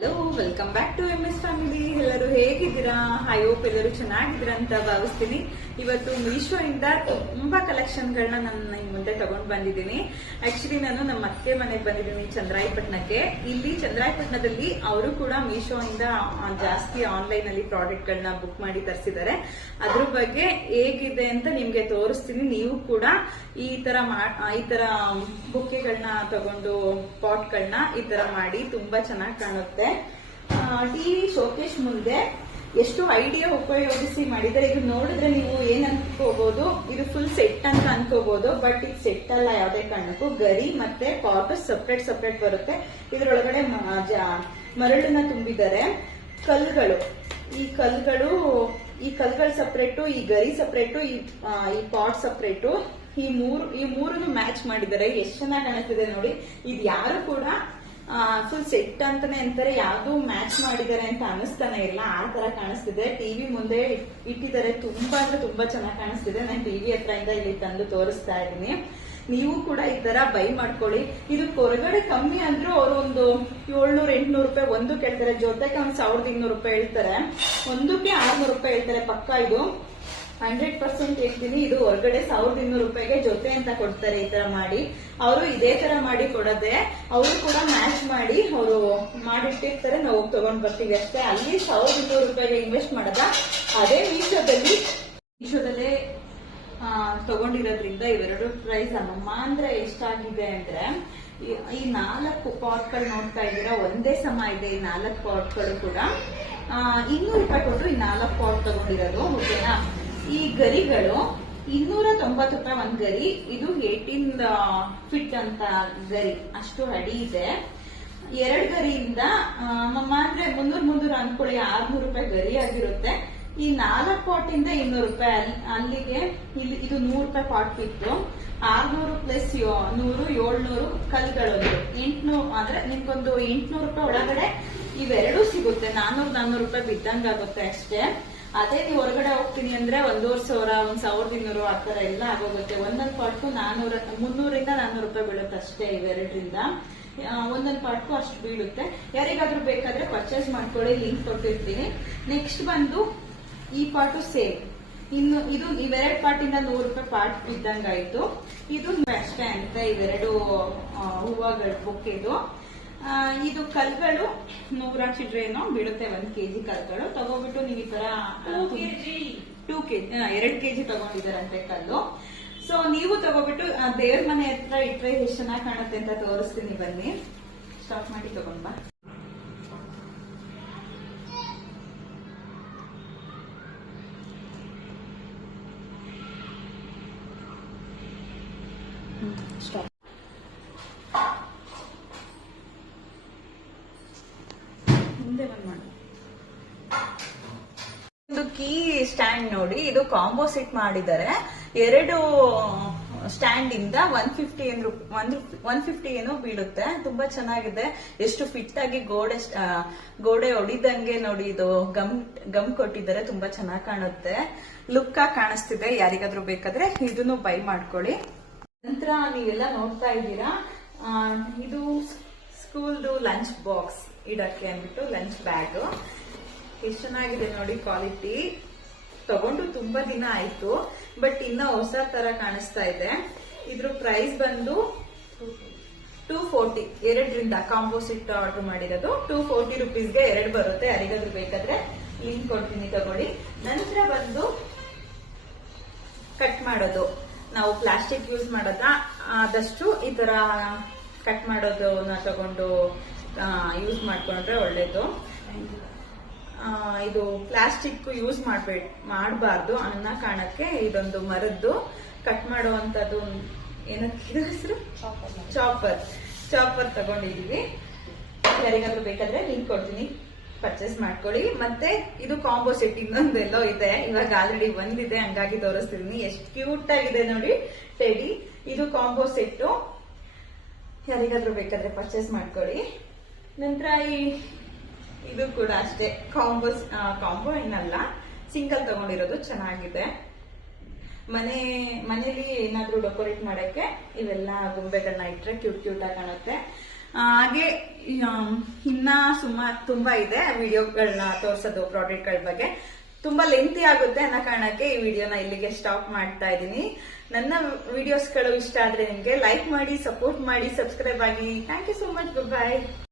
Hello, welcome back to MS family. ಎಲ್ಲರೂ ಹೇಗಿದ್ದೀರಾ? I hope ಎಲ್ಲರೂ ಚೆನ್ನಾಗಿದ್ದೀರಾ ಅಂತ ಭಾವಿಸ್ತೀನಿ. ಇವತ್ತು ಮೀಶೋ ಇಂದ ತುಂಬಾ ಕಲೆಕ್ಷನ್ ಗಳನ್ನ ನಾನು ನಿಮ್ ಮುಂದೆ ತಗೊಂಡ್ ಬಂದಿದ್ದೀನಿ. ಆಕ್ಚುಲಿ ನಾನು ನಮ್ಮ ಅತ್ತೆ ಮನೆಗೆ ಬಂದಿದ್ದೀನಿ ಚಂದ್ರಾಯಪಟ್ಟಣಕ್ಕೆ. ಇಲ್ಲಿ ಚಂದ್ರಾಯಪಟ್ಟಣದಲ್ಲಿ ಅವರು ಕೂಡ ಮೀಶೋ ಇಂದ ಜಾಸ್ತಿ ಆನ್ಲೈನ್ ಅಲ್ಲಿ ಪ್ರಾಡಕ್ಟ್ ಗಳನ್ನ ಬುಕ್ ಮಾಡಿ ತರಿಸಿದ್ದಾರೆ. ಅದ್ರ ಬಗ್ಗೆ ಹೇಗಿದೆ ಅಂತ ನಿಮ್ಗೆ ತೋರಿಸ್ತೀನಿ. ನೀವು ಕೂಡ ಈ ತರ ಬುಕ್ಕೆಗಳನ್ನ ತಗೊಂಡು ಪಾಟ್ಗಳನ್ನ ಈ ತರ ಮಾಡಿ ತುಂಬಾ ಚೆನ್ನಾಗಿ ಕಾಣುತ್ತೆ. ಟಿವಿ ಶೋಕೇಶ್ ಮುಂದೆ ಎಷ್ಟು ಐಡಿಯಾ ಉಪಯೋಗಿಸಿ ಮಾಡಿದರೆ. ಇದು ನೋಡಿದ್ರೆ ನೀವು ಏನ್ ಅನ್ಕೋಬಹುದು, ಇದು ಫುಲ್ ಸೆಟ್ ಅಂತ ಅನ್ಕೋಬಹುದು. ಬಟ್ ಇದು ಸೆಟ್ ಅಲ್ಲ, ಯಾವ್ದೇ ಕಾರಣಕ್ಕೂ ಗರಿ ಮತ್ತೆ ಪಾಟ್ ಸಪ್ರೇಟ್ ಬರುತ್ತೆ. ಇದರೊಳಗಡೆ ಮರಳನ್ನ ತುಂಬಿದ್ದಾರೆ. ಕಲ್ಗಳು, ಈ ಕಲ್ಗಳು ಸಪ್ರೇಟು, ಈ ಗರಿ ಸಪ್ರೇಟು, ಈ ಪಾಟ್ ಸಪ್ರೇಟು. ಈ ಮೂರನ್ನು ಮ್ಯಾಚ್ ಮಾಡಿದ್ದಾರೆ. ಎಷ್ಟು ಚೆನ್ನಾಗಿ ಕಾಣಿಸ್ತಿದೆ ನೋಡಿ. ಇದು ಯಾರು ಕೂಡ ಫುಲ್ ಸೆಟ್ ಅಂತಾನೆ ಅಂತಾರೆ, ಯಾವ್ದು ಮ್ಯಾಚ್ ಮಾಡಿದ್ದಾರೆ ಅಂತ ಅನಿಸ್ತಾನೆ ಇಲ್ಲ. ಆ ತರ ಕಾಣಿಸ್ತಿದೆ. ಟಿವಿ ಮುಂದೆ ಇಟ್ಟಿದ್ದಾರೆ. ತುಂಬಾ ಅಂದ್ರೆ ತುಂಬಾ ಚೆನ್ನಾಗಿ ಕಾಣಿಸ್ತಿದೆ. ನಾನು ಟಿವಿ ಹತ್ರದಿಂದ ಇಲ್ಲಿ ತಂದು ತೋರಿಸ್ತಾ ಇದ್ದೀನಿ. ನೀವು ಕೂಡ ಈ ತರ ಬೈ ಮಾಡ್ಕೊಳ್ಳಿ. ಇದು ಹೊರಗಡೆ ಕಮ್ಮಿ ಅಂದ್ರೂ ಅವರು ಒಂದು 700-800 ರೂಪಾಯಿ ಒಂದು ಕೇಳ್ತಾರೆ. ಜೊತೆಗೆ ಒಂದು 1200 ರೂಪಾಯಿ ಹೇಳ್ತಾರೆ. ಒಂದಕ್ಕೆ 600 ರೂಪಾಯಿ ಹೇಳ್ತಾರೆ. ಪಕ್ಕ ಇದು 100% ಹೇಳ್ತೀನಿ. ಇದು ಹೊರಗಡೆ 1200 ರೂಪಾಯಿಗೆ ಜೊತೆ ಅಂತ ಕೊಡ್ತಾರೆ. ಈ ತರ ಮಾಡಿ ಅವರು ಇದೇ ತರ ಮಾಡಿ ಕೊಡೋದೆ. ಅವರು ಕೂಡ ಮ್ಯಾಚ್ ಮಾಡಿ ಅವರು ಮಾಡಿಟ್ಟಿರ್ತಾರೆ. ನಾವು ಹೋಗಿ ತಗೊಂಡ್ ಬರ್ತೀವಿ ಅಷ್ಟೇ. ಅಲ್ಲಿ 1200 ರೂಪಾಯಿಗೆ ಇನ್ವೆಸ್ಟ್ ಮಾಡೋದ. ಅದೇ ಮೀಶೋದಲ್ಲೇ ತಗೊಂಡಿರೋದ್ರಿಂದ ಇವೆರಡು ಪ್ರೈಸ್ ಅಮ್ಮಮ್ಮ ಅಂದ್ರೆ ಎಷ್ಟಾಗಿದೆ ಅಂದ್ರೆ, ಈ 4 ಪಾಟ್ಗಳು ನೋಡ್ತಾ ಇದ್ದೀರಾ, ಒಂದೇ ಸಮ ಇದೆ. ಈ 4 ಪಾಟ್ಗಳು ಕೂಡ 200 ರೂಪಾಯಿ ಕೊಟ್ಟು ಈ 4 ಪಾಟ್ ತಗೊಂಡಿರೋದು. ಓಕೆನಾ? ಈ ಗರಿಗಳು 290 ರೂಪಾಯಿ ಒಂದ್ ಗರಿ. ಇದು 18 ಫಿಟ್ ಅಂತ ಗರಿ, ಅಷ್ಟು ಅಡಿ ಇದೆ. 2 ಗರಿಯಿಂದ ಮಮ್ಮ ಅಂದ್ರೆ 300 ಅನ್ಕೊಳ್ಳಿ, 600 ರೂಪಾಯಿ ಗರಿ ಆಗಿರುತ್ತೆ. ಈ 4 ಪಾಟ್ ಇಂದ 200 ರೂಪಾಯಿ. ಅಲ್ಲಿಗೆ ಇದು 100 ರೂಪಾಯಿ ಪಾಟ್ ಬಿತ್ತು. 600 ಪ್ಲಸ್ 100 700 ಕಲ್ಗಳು 800. ಆದ್ರೆ ನಿಮ್ಗೊಂದು 800 ರೂಪಾಯಿ ಒಳಗಡೆ ಇವೆರಡೂ ಸಿಗುತ್ತೆ. 400 ರೂಪಾಯಿ ಬಿದ್ದಂಗಾಗುತ್ತೆ ಅಷ್ಟೇ. ಅದೇ ನೀವು ಹೊರಗಡೆ ಹೋಗ್ತೀನಿ ಅಂದ್ರೆ 1500 1200 ಆ ತರ ಎಲ್ಲ ಆಗೋಗುತ್ತೆ. ಒಂದೊಂದು ಪಾಟ್ಗೂ 300ರಿಂದ 400 ರೂಪಾಯಿ ಬೀಳುತ್ತೆ ಅಷ್ಟೇ. ಇವೆರಡರಿಂದ ಒಂದೊಂದು ಪಾಟ್ಗೂ ಅಷ್ಟು ಬೀಳುತ್ತೆ. ಯಾರಿಗಾದ್ರೂ ಬೇಕಾದ್ರೆ ಪರ್ಚೇಸ್ ಮಾಡ್ಕೊಳ್ಳಿ, ಲಿಂಕ್ ಕೊಟ್ಟಿರ್ತೀನಿ. ನೆಕ್ಸ್ಟ್ ಬಂದು ಈ ಪಾಟು ಸೇಮ್. ಇನ್ನು ಇವೆರಡು ಪಾಟಿಂದ 100 ರೂಪಾಯಿ ಪಾಟ್ ಬಿದ್ದಂಗಾಯ್ತು. ಇದು ಅಷ್ಟೇ ಅಂತ ಇವೆರಡು ಹೂವಗಳ ಬುಕ್. ಇದು ಕಲ್ಗಳು 100 ಚಿಡ್ರೇನೋ ಬೀಳುತ್ತೆ. 1 kg ಕಲ್ಗಳು ತಗೋಬಿಟ್ಟು ನೀವು ಈ ತರ 2 kg 2 kg ತಗೊಂಡಿದ್ದಾರಂತೆ ಕಲ್ಲು. ಸೊ ನೀವು ತಗೋಬಿಟ್ಟು ದೇವ್ರ ಮನೆ ಹತ್ರ ಇಟ್ರೆ ಎಷ್ಟು ಚೆನ್ನಾಗಿ ಕಾಣುತ್ತೆ ಅಂತ ತೋರಿಸ್ತೀನಿ. ಬನ್ನಿ, ಸ್ಟಾಪ್ ಮಾಡಿ ತಗೊಂಡ್ ಬಾ. ಸ್ಟಾಪ್. ಒಂದು ಕೀ ಸ್ಟ್ಯಾಂಡ್ ನೋಡಿ, ಇದು ಕಾಂಬೋ ಸೆಟ್ ಮಾಡಿದ್ದಾರೆ. 2 ಸ್ಟ್ಯಾಂಡ್ ಇಂದ 150 ಏನೋ ಬೀಳುತ್ತೆ. ತುಂಬಾ ಚೆನ್ನಾಗಿದೆ. ಎಷ್ಟು ಫಿಟ್ ಆಗಿ ಗೋಡೆ ಹೊಡಿದಂಗೆ ನೋಡಿ. ಇದು ಗಮ್ ಕೊಟ್ಟಿದ್ದಾರೆ. ತುಂಬಾ ಚೆನ್ನಾಗಿ ಕಾಣುತ್ತೆ, ಲುಕ್ ಆಗಿ ಕಾಣಿಸ್ತಿದೆ. ಯಾರಿಗಾದ್ರೂ ಬೇಕಾದ್ರೆ ಇದನ್ನು ಬೈ ಮಾಡ್ಕೊಳ್ಳಿ. ನಂತರ ನೀವೆಲ್ಲ ನೋಡ್ತಾ ಇದ್ದೀರಾ, ಇದು ಸ್ಕೂಲ್ದು ಲಂಚ್ ಬಾಕ್ಸ್ ಇಡಕ್ಕೆ ಅಂದ್ಬಿಟ್ಟು ಲಂಚ್ ಬ್ಯಾಗ್. ಎಷ್ಟು ಚೆನ್ನಾಗಿದೆ ನೋಡಿ ಕ್ವಾಲಿಟಿ. ತಗೊಂಡು ತುಂಬಾ ದಿನ ಆಯ್ತು, ಬಟ್ ಇನ್ನ ಹೊಸ ತರ ಕಾಣಿಸ್ತಾ ಇದೆ. ಇದ್ರ ಪ್ರೈಸ್ ಬಂದು 240. 2ರಿಂದ ಕಾಂಬೋ ಸೆಟ್ ಆರ್ಡರ್ ಮಾಡಿರೋದು. 240 ರುಪೀಸ್ಗೆ 2 ಬರುತ್ತೆ. ಯಾರಿಗಾದ್ರೂ ಬೇಕಾದ್ರೆ ಲಿಂಕ್ ಕೊಡ್ತೀನಿ, ತಗೊಳ್ಳಿ. ನಂತರ ಬಂದು ಕಟ್ ಮಾಡೋದು. ನಾವು ಪ್ಲಾಸ್ಟಿಕ್ ಯೂಸ್ ಮಾಡೋದ ಆದಷ್ಟು ಈ ತರ ಕಟ್ ಮಾಡೋದನ್ನ ತಗೊಂಡು ಯೂಸ್ ಮಾಡ್ಕೊಂಡ್ರೆ ಒಳ್ಳೇದು. ಇದು ಪ್ಲಾಸ್ಟಿಕ್ ಯೂಸ್ ಮಾಡಬಾರ್ದು ಅನ್ನೋ ಕಾರಣಕ್ಕೆ ಇದೊಂದು ಮರದ್ದು ಕಟ್ ಮಾಡುವಂತದ್ದು. ಏನಕ್ಕೆ ಹೆಸರು? ಚಾಪರ್ ತಗೊಂಡಿದೀವಿ. ಯಾರಿಗಾದ್ರೂ ಬೇಕಾದ್ರೆ ಲಿಂಕ್ ಕೊಡ್ತೀನಿ, ಪರ್ಚೇಸ್ ಮಾಡ್ಕೊಳ್ಳಿ. ಮತ್ತೆ ಇದು ಕಾಂಬೋ ಸೆಟ್ ಇನ್ನೊಂದೆಲ್ಲೋ ಇದೆ. ಇವಾಗ ಆಲ್ರೆಡಿ ಒಂದಿದೆ, ಹಂಗಾಗಿ ತೋರಿಸ್ತಿದೀನಿ. ಎಷ್ಟು ಕ್ಯೂಟ್ ಆಗಿದೆ ನೋಡಿ ಟೆಡಿ. ಇದು ಕಾಂಬೋ ಸೆಟ್. ಯಾರಿಗಾದ್ರೂ ಬೇಕಾದ್ರೆ ಪರ್ಚೇಸ್ ಮಾಡ್ಕೊಳ್ಳಿ. ನಂತರ ಇದು ಕೂಡ ಅಷ್ಟೇ ಕಾಂಬೋ ಏನಲ್ಲ, ಸಿಂಗಲ್ ತಗೊಂಡಿರೋದು. ಚೆನ್ನಾಗಿದೆ. ಮನೇಲಿ ಏನಾದ್ರೂ ಡೆಕೋರೇಟ್ ಮಾಡಕ್ಕೆ ಇವೆಲ್ಲ ಗೊಂಬೆಗಳನ್ನ ಇಟ್ರೆ ಕ್ಯೂಟ್ ಆಗಿ ಕಾಣುತ್ತೆ. ಹಾಗೆ ಇನ್ನ ತುಂಬಾ ಇದೆ ವಿಡಿಯೋಗಳನ್ನ ತೋರ್ಸೋದು ಪ್ರಾಡಕ್ಟ್ ಗಳ ಬಗ್ಗೆ. ತುಂಬಾ ಲೆಂತಿ ಆಗುತ್ತೆ ಅನ್ನೋ ಕಾರಣಕ್ಕೆ ಈ ವಿಡಿಯೋನ ಇಲ್ಲಿಗೆ ಸ್ಟಾಪ್ ಮಾಡ್ತಾ ಇದ್ದೀನಿ. ನನ್ನ ವಿಡಿಯೋಸ್ಗಳು ಇಷ್ಟ ಆದ್ರೆ ನಿಮ್ಗೆ ಲೈಕ್ ಮಾಡಿ, ಸಪೋರ್ಟ್ ಮಾಡಿ, ಸಬ್ಸ್ಕ್ರೈಬ್ ಆಗಿ. Thank you so much. Bye.